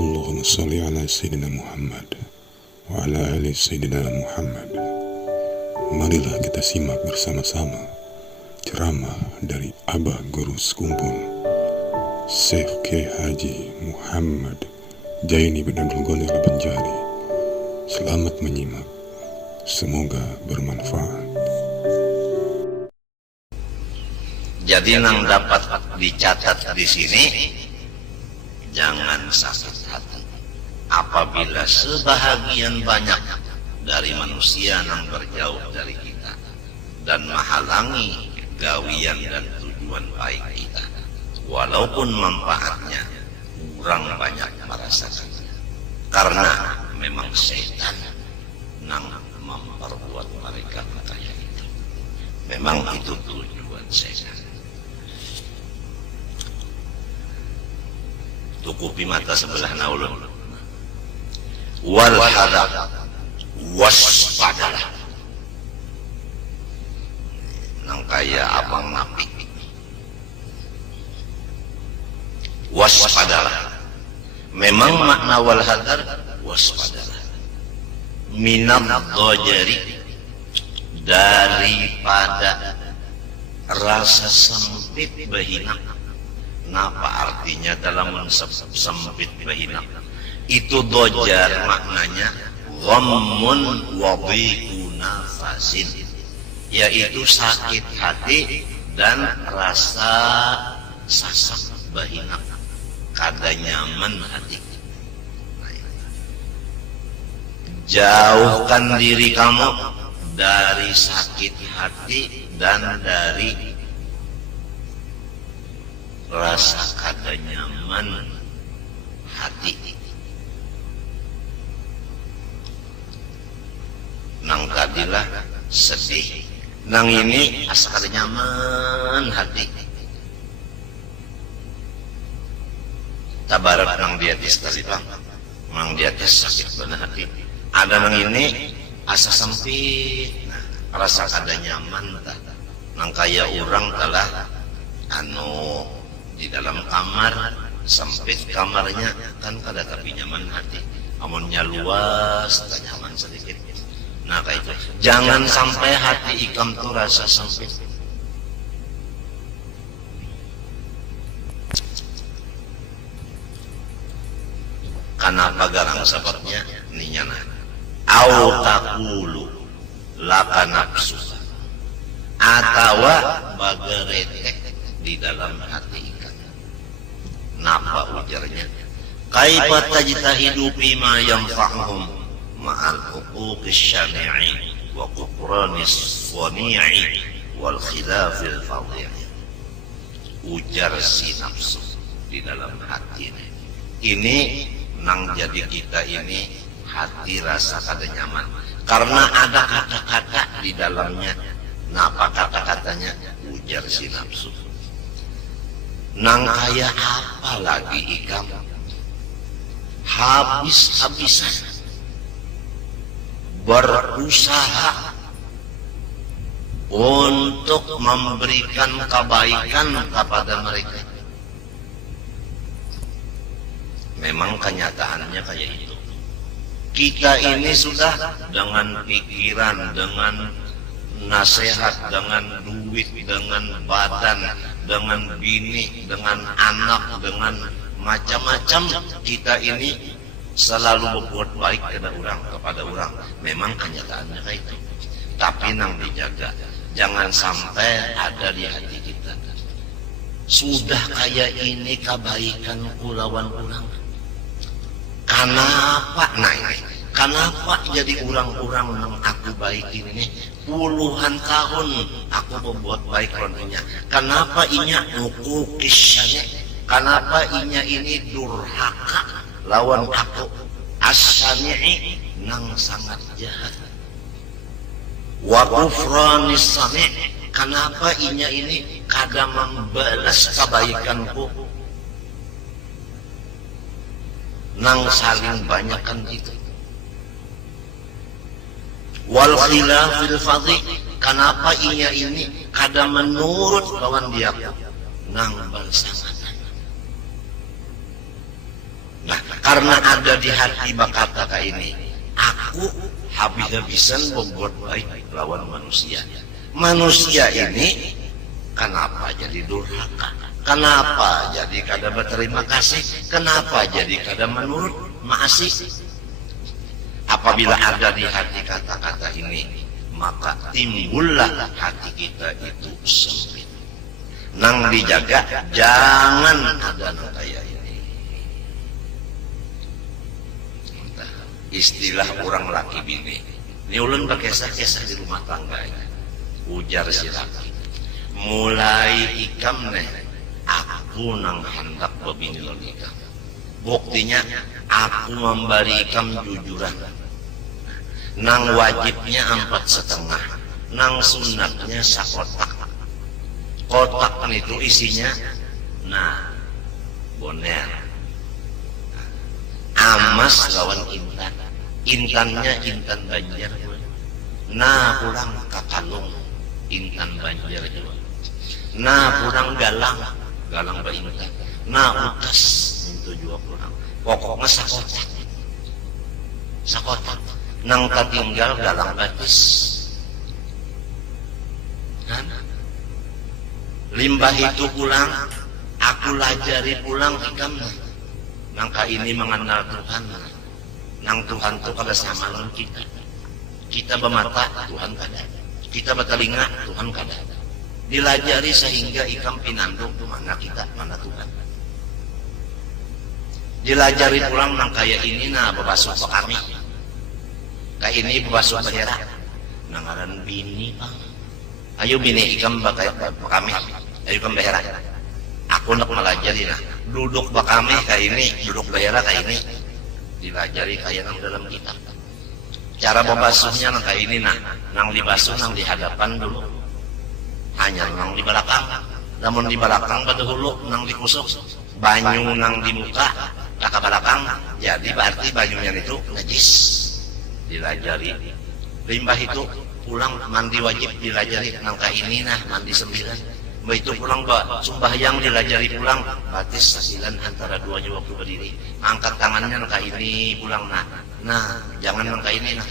Allahumma salli ala Sayyidina Muhammad wa ala ali Sayyidina Muhammad. Marilah kita simak bersama-sama ceramah dari Abah Guru Sekumpul Syekh Kiai Haji Muhammad Jaini bin Abdul Ghani Al-Banjari. Selamat menyimak, semoga bermanfaat. Jadi yang dapat dicatat di sini, jangan sakit hati apabila sebahagian banyak dari manusia yang berjauh dari kita dan menghalangi gawian dan tujuan baik kita, walaupun manfaatnya kurang banyak merasakannya, karena memang setan yang memperbuat mereka kayak itu. Memang itu tujuan setan. Tukupi mata sebelah naulun. Wal hadar, waspadalah. Nang kaya abang napi. Waspadalah. Memang makna wal hadar, waspadalah. Minam dhajari, daripada rasa sempit bahina. Napa artinya dalam sempit bahina? Itu dojar maknanya ghammun wa dhiqu nafasin, yaitu sakit hati dan rasa sasak bahina, kada nyaman hati. Jauhkan diri kamu dari sakit hati dan dari rasa kada nyaman hati. Nang kadilah sedih, nang ini asa kada nyaman hati. Tabarat nang di atas tadi bang, nang di atas sakit benar hati. Ada nang ini asa sempit, rasa kada nyaman tak. Nang kaya orang telah di dalam kamar sempit kamarnya kan kada tapi nyaman hati, amunnya luas tak nyaman sedikit. Nah kayak itu, jangan sampai hati ikam tuh rasa sempit. Kenapa garang sebabnya ninyana au taqulu laka nafsu, atawa bageretek di dalam hati ikan. Napa ujarnya? Kaifa tajtahidu bima yanfa'uhum ma'al huquqis syari'i wa kufranis wani'i wal khilafil fadhi'i. Ujar si nafsu di dalam hati ini nang jadi kita ini hati rasa kada nyaman karena ada kata-kata di dalamnya. Napa kata-katanya? Ujar si nafsu, nang kaya apa lagi ikam habis-habisan berusaha untuk memberikan kebaikan kepada mereka. Memang kenyataannya kayak itu. Kita ini sudah dengan pikiran, dengan nasihat, dengan duit, dengan badan, dengan bini, dengan anak, dengan macam-macam, kita ini selalu berbuat baik kepada orang. Memang kenyataannya kayak itu. Tapi nang dijaga, jangan sampai ada di hati kita sudah kayak ini kebaikan lawan orang. Kenapa kenapa jadi orang-orang yang aku baik ini puluhan tahun aku membuat baik lawannya? Kenapa inya nuku kisahnya? Kenapa inya ini durhaka lawan aku? As-sami'i nang sangat jahat. Wa kufranis sami', kenapa inya ini kada membalas kebaikanku? Nang saling banyakkan itu. Wal khilafil fadhi, kenapa inya ini kada menurut lawan dia? Nang bersama. Nah, karena ada di hati bakata ka ini, aku habis-habisan berbuat baik lawan manusia. Manusia ini kenapa jadi durhaka? Kenapa jadi kada berterima kasih? Kenapa jadi kada menurut maasih? Apabila ada di hati kata-kata ini, maka timbullah hati kita itu sempit. Nang dijaga, jangan ada nang kaya ini. Istilah orang laki bini, ini ulun berkesah-kesah di rumah tangga. Ujar si laki, mulai ikam nih, aku nang hendak bebini lon ikam. Buktinya aku memberi ikam jujuran. Nang wajibnya 4,5, nang sunatnya sakotak. Kotak itu isinya, nah, boner, amas lawan intan. Intannya intan Banjar. Nah, pulang kakalung, intan Banjar juga. Nah, pulang galang berintan. Nah, utas itu juga pulang. Pokoknya sakotak. Nang katinggal galang batis. Kan? Limbah itu pulang, aku lajari pulang ikam. Nangka ini mengenal Tuhan. Nang Tuhan itu kada sama dengan kita. Kita bermata, Tuhan kada. Kita bertelinga, Tuhan kada. Dilajari sehingga ikam pinandung tu mana kita, mana Tuhan. Dilajari pulang nang kaya ini nah bebasuh ke kami. Kayak ini bebasuh bahera. Nangaran bini bang. Ayo bini ikam bakai kami. Ayo ikam bahera. Aku nak melajari nah. Duduk bakami kayak ini, duduk bahera kayak ini. Dilajari kayak nang dalam kita. Cara membasuhnya nang kayak ini nah. Nang dibasuh nang di hadapan dulu. Hanya nang di belakang. Namun di belakang pada hulu nang dikusuk. Banyu nang di muka, tak ke belakang. Jadi berarti banyunya itu najis. Dilajari. Limbah itu pulang mandi wajib dilajari nangka ini nah mandi 9. Mbak itu pulang sembahyang dilajari pulang batis 9 antara 2 waktu berdiri. Angkat tangannya nangka ini pulang nah jangan nangka ini nah.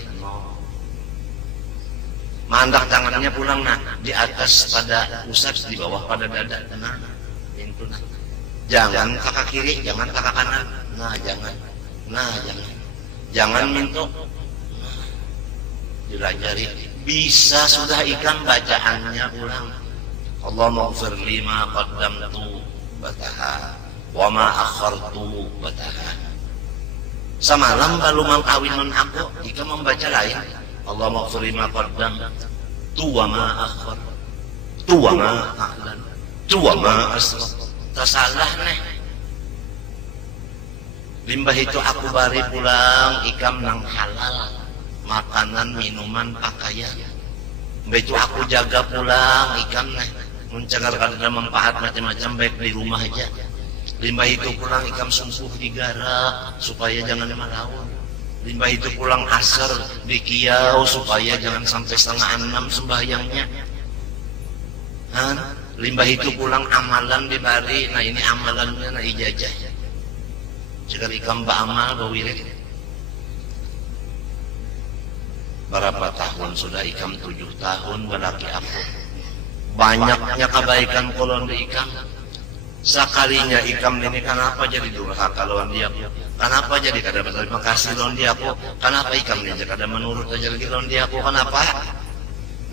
Mandak tangannya pulang nah di atas pada pusat di bawah pada dada nah itu nah. Jangan kakak kiri, jangan kakak kanan. Jangan mintu. Dilajari bisa sudah ikam bacaannya ulang. Allahumma ighfir li ma qaddamtu bataha wa ma akhartu bataha. Semalam baru mangkawin non aku ikam membaca lain. Allahumma ighfir li ma qaddamtu wa ma akhartu wa ma a'lantu wa ma asrartu. Tersalah nih. Limbah itu aku bari pulang ikam nang halal. Makanan, minuman, pakaian. Begitu aku jaga pulang ikam nih. Mencengarkan manfaat macam-macam baik di rumah aja. Limbah itu pulang ikam sungguh digarap supaya jangan melawan. Limbah itu pulang asar di kiau supaya jangan sampai 5:30 sembahyangnya. Limbah itu pulang amalan dibari. Nah ini amalannya nah ijazah. Jika ikam beramal bawirid. Berapa tahun sudah ikam 7 tahun berlaki aku. Banyaknya kebaikan kolon di ikam. Sekalinya ikam ini kenapa jadi durhaka lawan dia? Kenapa jadi kada berterima kasih lawan dia aku? Kenapa ikam ini kada menurut aja lagi lawan dia aku? Kenapa?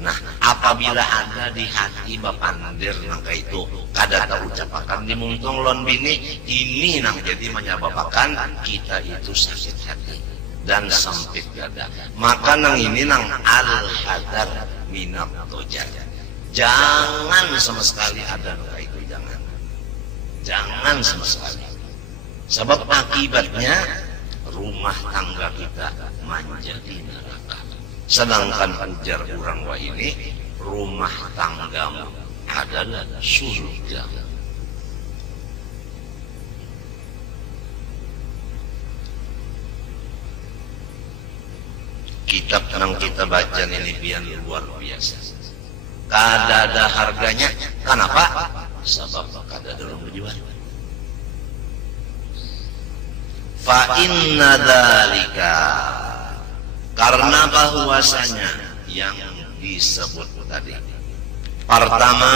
Nah, apabila ada di hati bapandir nangka itu kada tahu ucapakan dimuntung lon bini, ini nang jadi menyebabkan kita itu sakit hati dan sempit dada. Maka nang ini nang al-hadar minat tojar. Jangan sama sekali ada nangka itu, jangan sama sekali. Sebab akibatnya rumah tangga kita menjadi neraka. Sedangkan ujar orang wa ini rumah tanggamu adalah surga. Kitab yang kita baca ini biar luar biasa. Kada ada harganya. Kenapa? Sebab kada dalam berjual. fa inna dzalika, karena bahwasanya yang disebut tadi pertama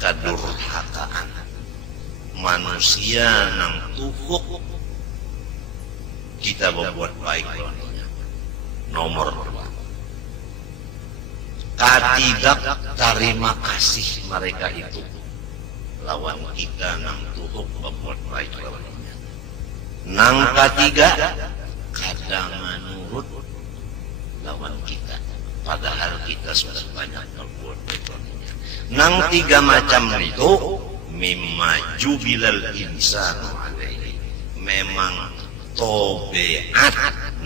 kedurhakaan manusia nang tuhuk kita berbuat baik lawannya. Nomor 2, katidak terima kasih mereka itu lawan kita nang tuhuk berbuat baik lawannya. Nang ketiga, kadang menurut lawan kita padahal kita sudah banyak berbuat baik lawannya. Nang 3 macam itu mimma jubilal insanu alaihi, memang tobeat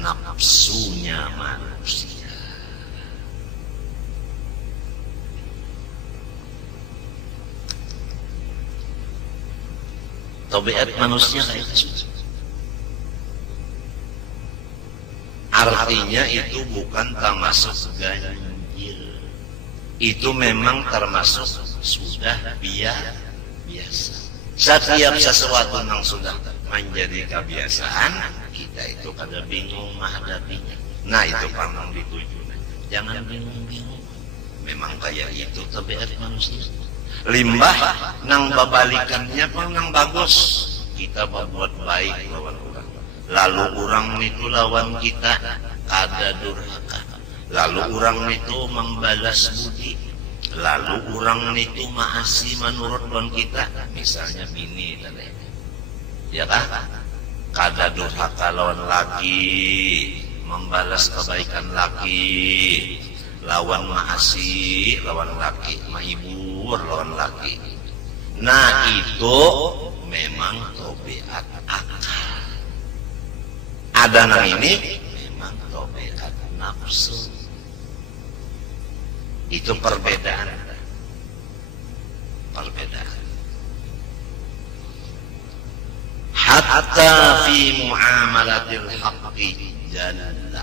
nafsunya manusia. Tobeat manusia kayak itu. Artinya itu bukan termasuk ganjil. Itu memang termasuk sudah biasa. Setiap sesuatu yang sudah menjadi kebiasaan, kita itu kada bingung menghadapinya. Nah itu pernah dituju. Jangan bingung-bingung. Memang kayak itu tabiat manusia. Limbah nang babalikannya pun nang bagus. Kita berbuat baik lawan orang. Lalu orang itu lawan kita kada durhaka. Lalu orang itu membalas budi. Lalu orang itu maasi menurut lawan kita. Misalnya bini tadi. Ya kan? Kada durhaka lawan laki, membalas kebaikan laki, lawan maasi lawan laki, menghibur lawan laki. Nah itu memang tobeat akal. Ada nang ini memang tobeat nafsu. Itu perbedaan. Hatta fi muamalatil haqqi jalla.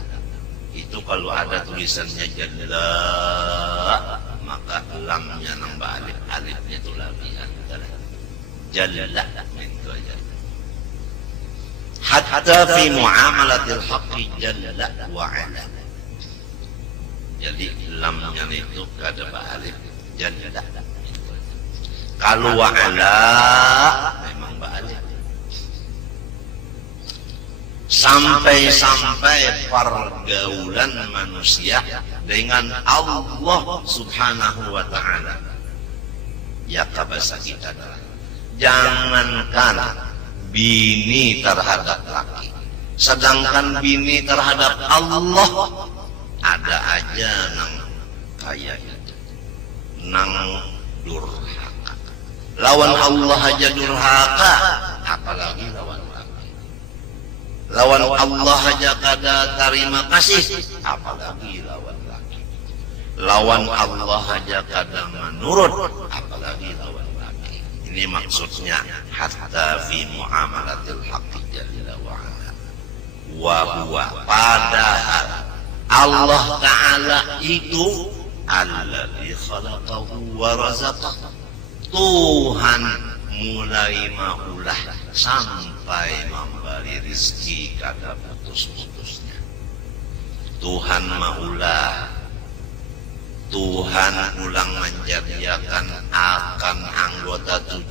Itu kalau ada tulisannya jalla, maka lamnya nambah alif, alifnya itu labihan. Jalla itu aja. Hatta fi muamalatil haqqi jalla wa ala. Jadi lamnya itu kada alif, jalla. Kalau wa ala memang alif. Sampai-sampai pergaulan manusia dengan Allah subhanahu wa ta'ala. Ya kabasa kita adalah jangankan bini terhadap laki, sedangkan bini terhadap Allah ada aja nang kayak itu, nang durhaka. Lawan Allah aja durhaka, apalagi lawan Allah aja kada terima kasih, apalagi lawan laki. Lawan Allah aja kada menurut, apalagi lawan laki. Ini maksudnya hatta fi muamalatil haqqi jalla wa ala. Wa huwa, padahal Allah Ta'ala itu alladzi khalaqahu wa razaqahu. Tuhan mulai maulah sampai memberi rezeki kada putus-putusnya. Tuhan maulah, Tuhan ulang menjadikan akan anggota 7.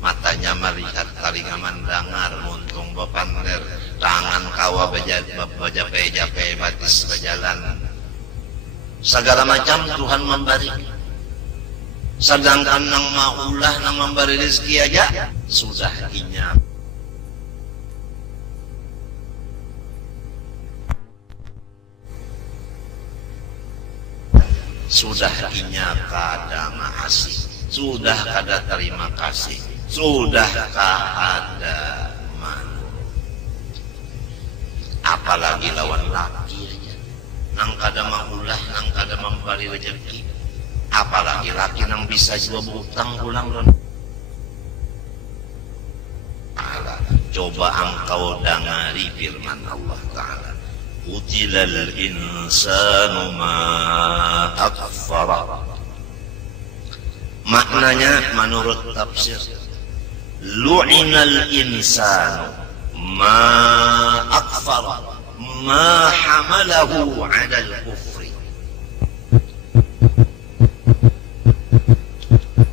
Matanya melihat, telinga mendengar, muntung bepander, tangan kawa bejape-jape, batis berjalan. Segala macam Tuhan memberi. Sedangkan nang maulah nang memberi rezeki aja sudah inyap. Sudah inyap kada maasi, sudah kada terima kasih, sudah kada manut. Apalagi lawan laki aja, nang kada maulah, nang kada memberi rezeki. Apalagi laki nang bisa juga berutang pulang don. Coba engkau dengari firman Allah Ta'ala. Utilal insanu ma akfara. Maknanya menurut tafsir, lu'inal insanu ma akfar ma hamalahu 'alal kufri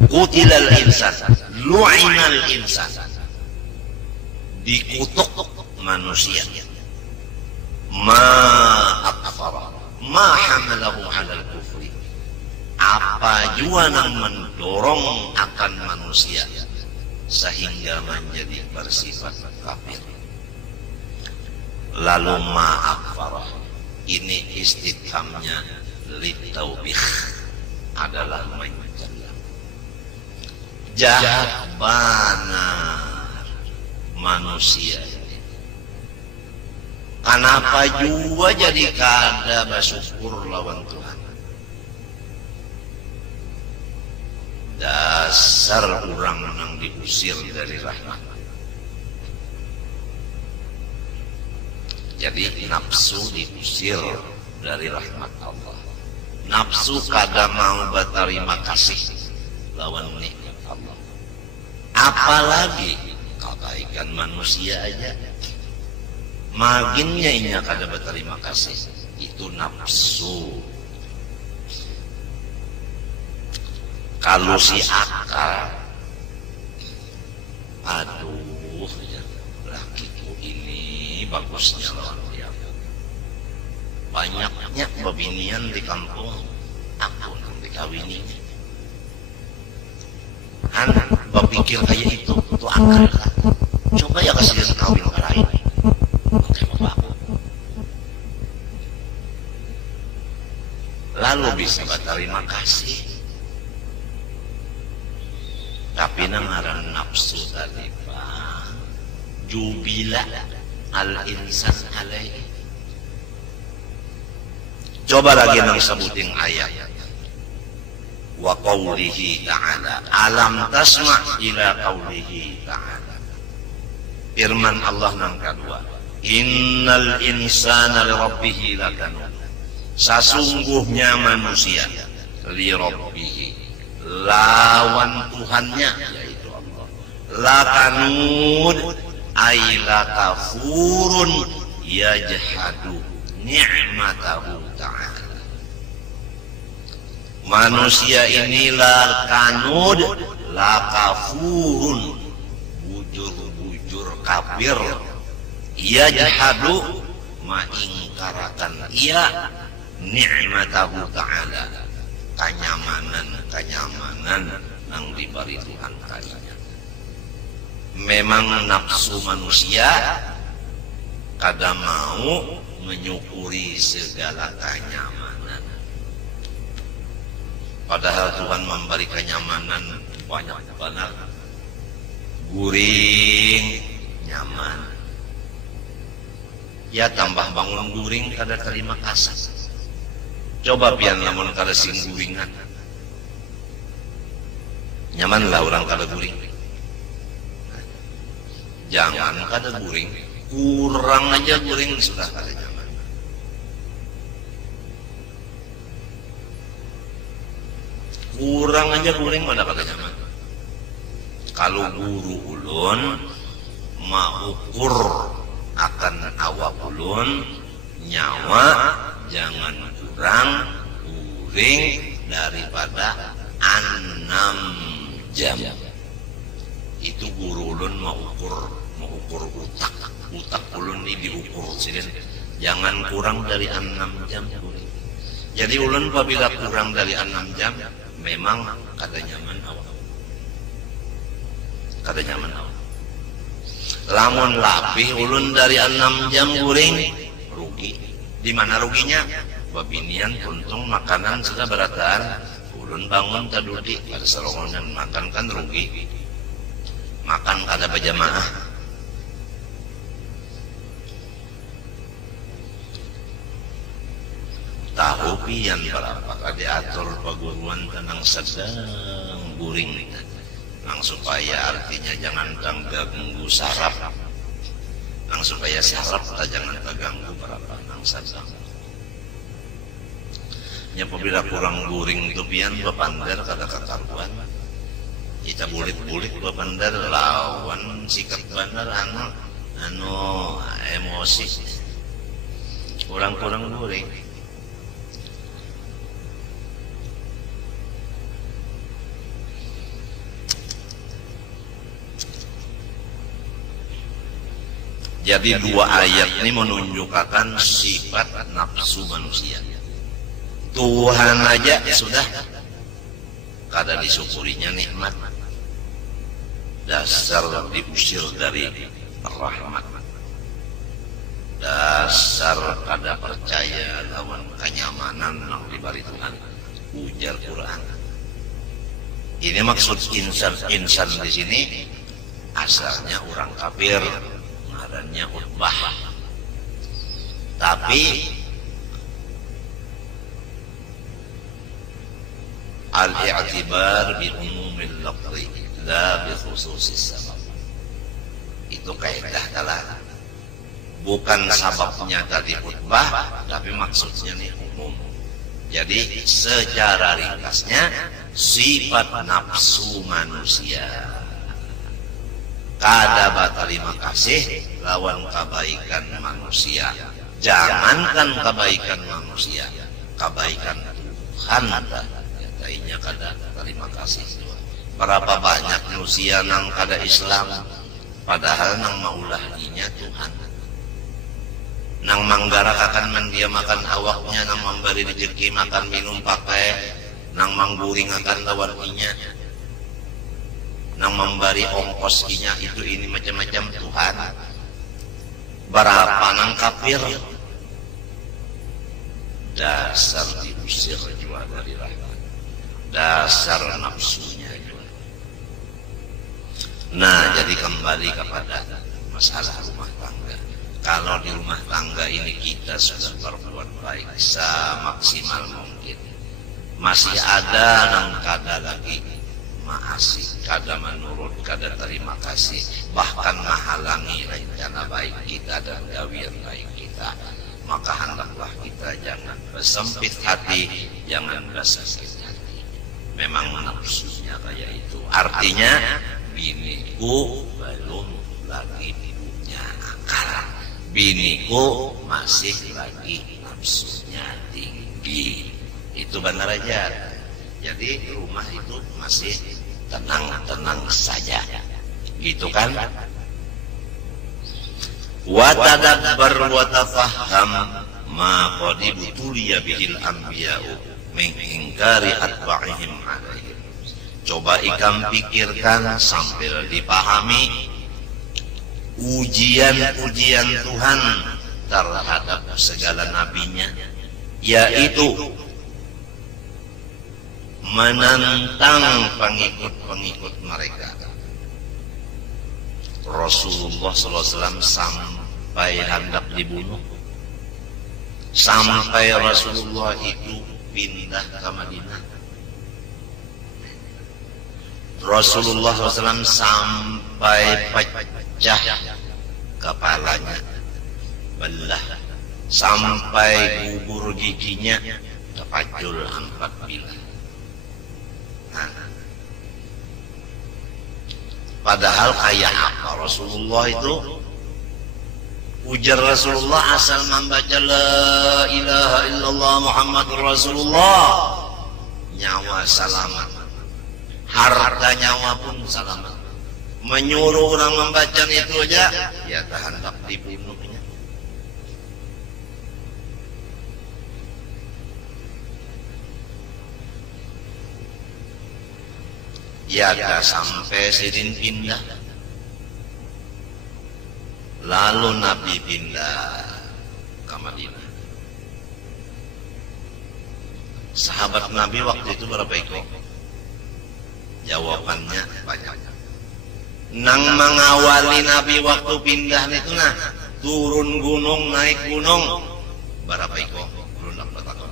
qutilal insan lu'inal insan dikutuk manusia ma akfar ma hamalahu 'alal kufri apa jua yang mendorong akan manusia sehingga menjadi bersifat kafir. Lalu ma'akfarah ini istifhamnya litaubih adalah mencela. Jahat benar manusia ini. Kenapa juga jadi kada bersyukur lawan Tuhan? Dasar orang yang diusir dari rahmat. Jadi nafsu diusir dari rahmat Allah. Nafsu kada mau berterima kasih lawan nikmat Allah. Apalagi kebaikan manusia aja. Maginnya ini kada berterima kasih. Itu nafsu. Kalau si akal, aduh, ya, lakiku ini bagusnya lawan dia. Banyaknya babinian di kampung, aku yang dikawini. Anak berpikir kayak itu akal kan? Coba ya kasih kawin ke lain. Oke, bapak. Lalu bisa berterima kasih. Tapi ngaran nafsu tadi Pak jubila al-insan alaihi. Coba lagi nang sebutin ayat wa qawlihi ta'ala alam tasma' ila qawlihi ta'ala firman Allah nang kedua innal insana li rabbih lakanud sesungguhnya manusia li rabbih lawan Tuhannya yaitu Allah lakanud ay lakafurun yajhadu ni'matahu ta'ala. Manusia ini lakanud lakafurun bujur-bujur kafir yajhadu mengingkarakan ia ni'matahu ta'ala kenyamanan yang diberi Tuhan kalinya. Memang nafsu manusia kada mau menyukuri segala kenyamanan. Padahal Tuhan memberi kenyamanan banyak banget. Guring nyaman. Ya tambah bangun guring kada terima kasih. Coba pian lamun kada sing guringan. Nyamanlah orang kada guring. Jangan kada guring, kurang aja guring sudah kada nyaman. Kurang aja guring mana kada nyaman. Kalau guru ulun maukur akan awak ulun nyawa jangan kurang guring daripada 6 jam. Itu guru ulun mau ukur utak ulun ini diukur sini. Jangan kurang dari 6 jam guring. Jadi ulun apabila kurang dari 6 jam memang kada nyaman awak. Kada nyaman awak. Lamun lapih ulun dari 6 jam guring rugi. Di mana ruginya? Babinian untung makanan sudah berataan ulun bangun tadudi ada serongan makan kan rugi makan kada berjamaah tahu pian berapa kada atur paguruan tenang sedang guring nang supaya artinya jangan ganggu saraf nang supaya saraf jangan terganggu berapa nang sedang. Apabila kurang guring itu pian bepander kada kekaruan kita bulit-bulit bener lawan sikap bener anu emosi kurang-kurang bulik. Jadi dua ayat ini menunjukkan sifat nafsu manusia. Tuhan aja sudah kada disyukurinya nikmat, dasar diusir dari rahmat, dasar kada percaya lawan kenyamanan yang diberi Tuhan. Ujar Quran. Ini maksud insan di sini asalnya orang kafir, ngarannya Utbah. Tapi al-i'tibar bi umumil lafzi la bi khususis sabab. Itu kaidah dalam. Bukan sababnya tadi Utbah, tapi maksudnya nih umum. Jadi secara ringkasnya sifat nafsu manusia kada berterima kasih lawan kebaikan manusia. Jangankan kebaikan manusia, kebaikan Tuhan katanya kada terima kasih. Berapa banyak manusia nang kada Islam, padahal nang maulahinya Tuhan. Nang manggarak akan mendiamakan awaknya, nang memberi rezeki makan minum pakai, nang mangguring akan lawannya, nang memberi ongkos itu ini macam-macam Tuhan. Berapa nang kafir, dasar diusir jua dari rahmat, dasar nafsunya jua. Nah, jadi kembali kepada masalah rumah tangga. Kalau di rumah tangga ini kita sudah berbuat baik semaksimal mungkin, masih ada nang kada lagi maasih, kada menurut, kada terima kasih, bahkan menghalangi rencana baik kita dan gawian baik kita, maka hendaklah kita jangan bersempit hati, jangan bersakit hati. Memang nafsunya kayak itu. Artinya biniku belum lagi punya akal, biniku masih lagi nafsunya tinggi. Itu benar aja. Jadi rumah itu masih tenang-tenang saja, gitu kan? Wa tadabbar wa tafahham ma qad butuliya bihil anbiya'u min ingkari atba'ihim alaihim. Coba ikam pikirkan sambil dipahami ujian-ujian Tuhan terhadap segala nabinya, yaitu menantang pengikut-pengikut mereka. Rasulullah SAW sampai hendak dibunuh, sampai Rasulullah itu pindah ke Madinah. Rasulullah SAW sampai pecah kepalanya, belah, sampai gugur giginya terpacul 4 bilah. Padahal kayak apa Rasulullah itu? Ujar Rasulullah asal membaca la ilaha illallah Muhammadur Rasulullah, nyawa selamat, harta nyawa pun selamat. Menyuruh orang membaca itu aja, ya hendak dibunuhnya. Ya dah sampai Sirin pindah, lalu Nabi pindah ke Madinah. Sahabat Nabi waktu itu berapa ekor? Jawabannya banyak. Nang mengawali Nabi waktu pindah itu turun gunung, naik gunung, berapa ekor? Belum dapat takut.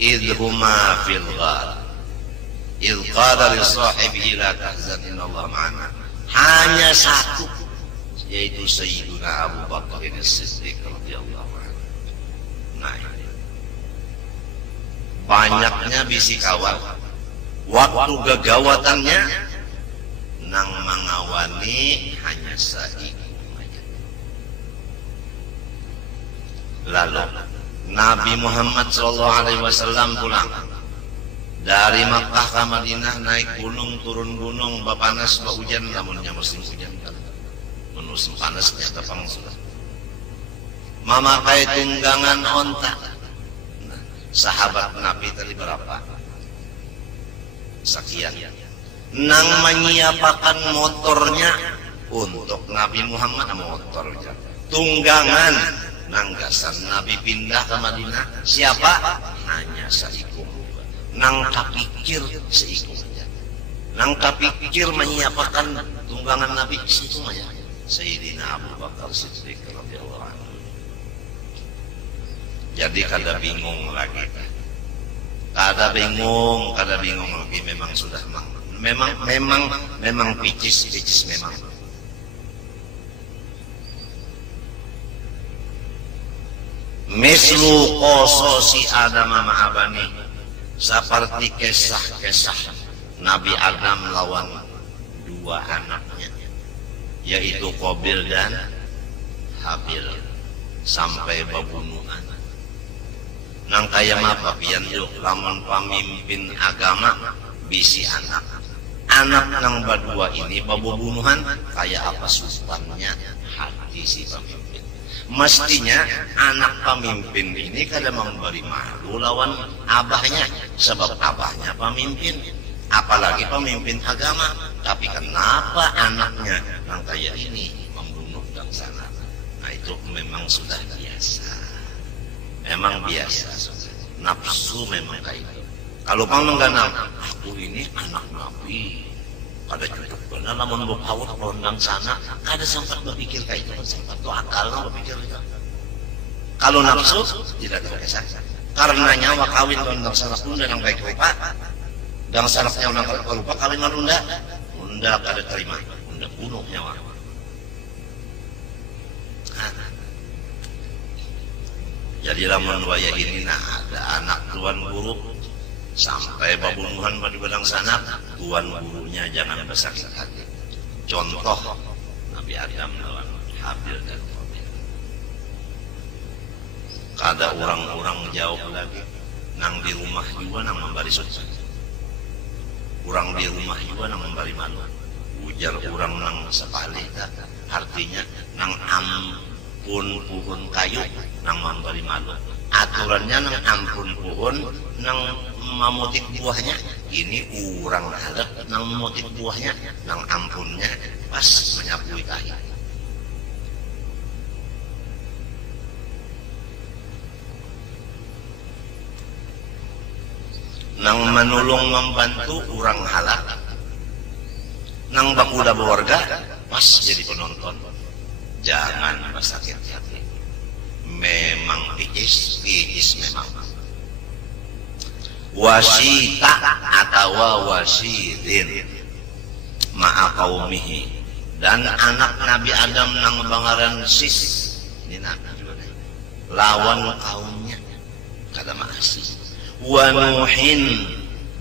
Idhuma fil ghar idh qala li sahibihi la tahzan innallaha ma'ana. Hanya satu, yaitu Sayyiduna Abu Bakar As-Siddiq radhiyallahu anhu. Nah, banyaknya bisi kawal, waktu gagawatannya nang mangawani hanya saiku. Lalu Nabi Muhammad SAW pulang dari Makkah ke Madinah, naik gunung turun gunung, bapanas hujan, namunnya musim hujan kan, musim panas ternyata sudah memakai tunggangan onta. Nah, sahabat Nabi tadi berapa? Sekian. Nang menyiapkan motornya untuk Nabi Muhammad, motornya tunggangan. Nang gasan Nabi pindah ke Madinah, siapa? Hanya saiku. Nang kapikir seiku saja. Nang kapikir menyiapkan tunggangan Nabi situ saja. Sayyidina Abu Bakar Siddiq radhiyallahu anhu. Jadi kada bingung lagi. Kada bingung lagi, memang sudah memang picis memang. Mislu qososi Adam ma'abani, seperti kisah-kisah Nabi Adam lawan dua anaknya, yaitu Qabil dan Habil, sampai pembunuhan. Nang kaya apa pian yuk lamun pamimpin agama bisi anak nang berdua ini pembunuhan, kaya apa supannya hati si pamimpin. Mestinya anak pemimpin ini kada memberi malu lawan abahnya, sebab abahnya pemimpin, apalagi pemimpin agama. Tapi kenapa anaknya yang kayak ini membunuh dan sana? Nah itu memang sudah biasa, memang biasa. Nafsu memang kayak itu. Kalau kamu mengganang, aku ini anak Nabi, kada cukup benar namun berpaut rondang sana, kada sempat berpikir kayak itu, sempat tuh akal berpikir itu. Kalau nafsu tidak ada kesan, karena nyawa kawin rondang sana Unda yang baik rupa, dan sanaknya orang rupa kawin Unda kada terima, Unda bunuh nyawa. Jadi lamun waya ini ada anak tuan guru sampai pembunuhan pada bedang sana, tuan gurunya jangan bersakit hati. Contoh Nabi Adam lawan Habil dan Qabil. Kada orang-orang jauh lagi, nang di rumah juga nang memberi sukses. Orang di rumah juga nang memberi malu. Ujar orang nang sepali, artinya nang ampun pohon kayu nang memberi malu. Aturannya nang ampun pohon nang memotik buahnya, ini orang halak nang memotik buahnya, nang ampunnya pas menyapui kayu. Nang menolong membantu orang halak, nang bakuda berwarga pas jadi penonton. Jangan bersakit hati. Memang pijis memang. Wasita atau wasidin ma'a qaumihi, dan anak Nabi Adam nang bangaran sis ini nabi juga lawan kaumnya kada maasih. Wa Nuhin,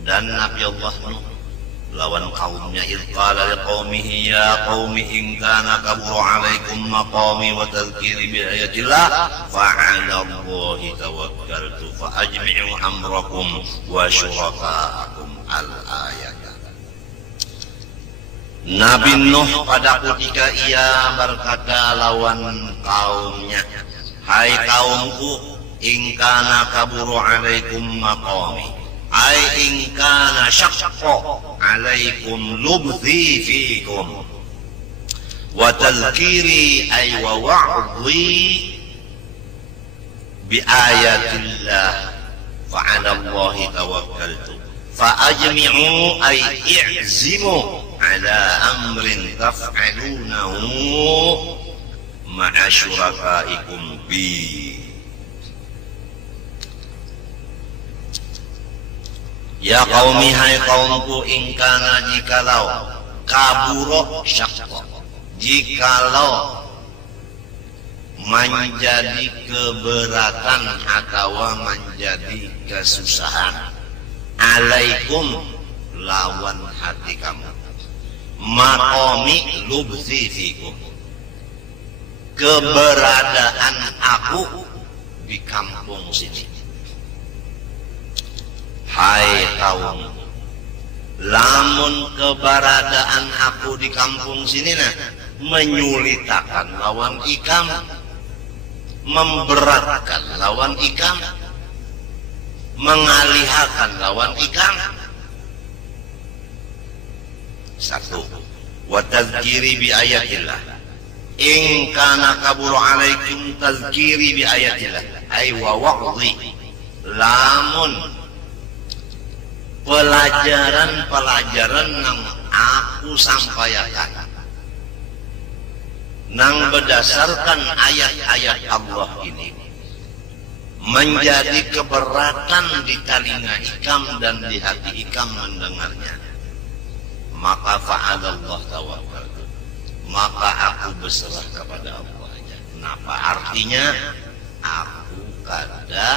dan Nabi Allah Nuh lawan kaumnya, qala liqaumihi ya qaumi in kana kabura alaikum maqami wa tadhkiri bi ayatillah fa 'ala Allahi tawakkaltu fa ajmi'u amrakum wa syurakaakum al-ayat. Nabi Nuh pada ketika ia berkata lawan kaumnya, hai kaumku, in kana kabura alaikum maqami, ai in kana syaqqa alaikum lubthi fikum wa tadhkiri ay wa wa'dhi bi ayatillah fa 'ala Allahi tawakkaltu fa ajmi'u ay i'zimu ala amrin taf'alunahu ma'a syurakaikum bi. Ya qaumi, hai kaumku, ingkana jikalau kaburo syakko, jikalau menjadi keberatan atau menjadi kesusahan, alaikum lawan hati kamu. Maqami lubzi fikum, keberadaan aku di kampung sini. Hai kaum, lamun keberadaan aku di kampung sini nah menyulitakan lawan ikam, memberatkan lawan ikam, mengalihkan lawan ikam. Satu, wa tazkiri bi ayatillah. In kana kabur alaikum tazkiri bi ayatillah, ay wa wa'dhi. Lamun pelajaran nang aku sampaikan nang berdasarkan ayat-ayat Allah ini menjadi keberatan di telinga ikam dan di hati ikam mendengarnya, maka fa'alallah tawakkal, maka aku berserah kepada Allah aja. Kenapa? Artinya aku kada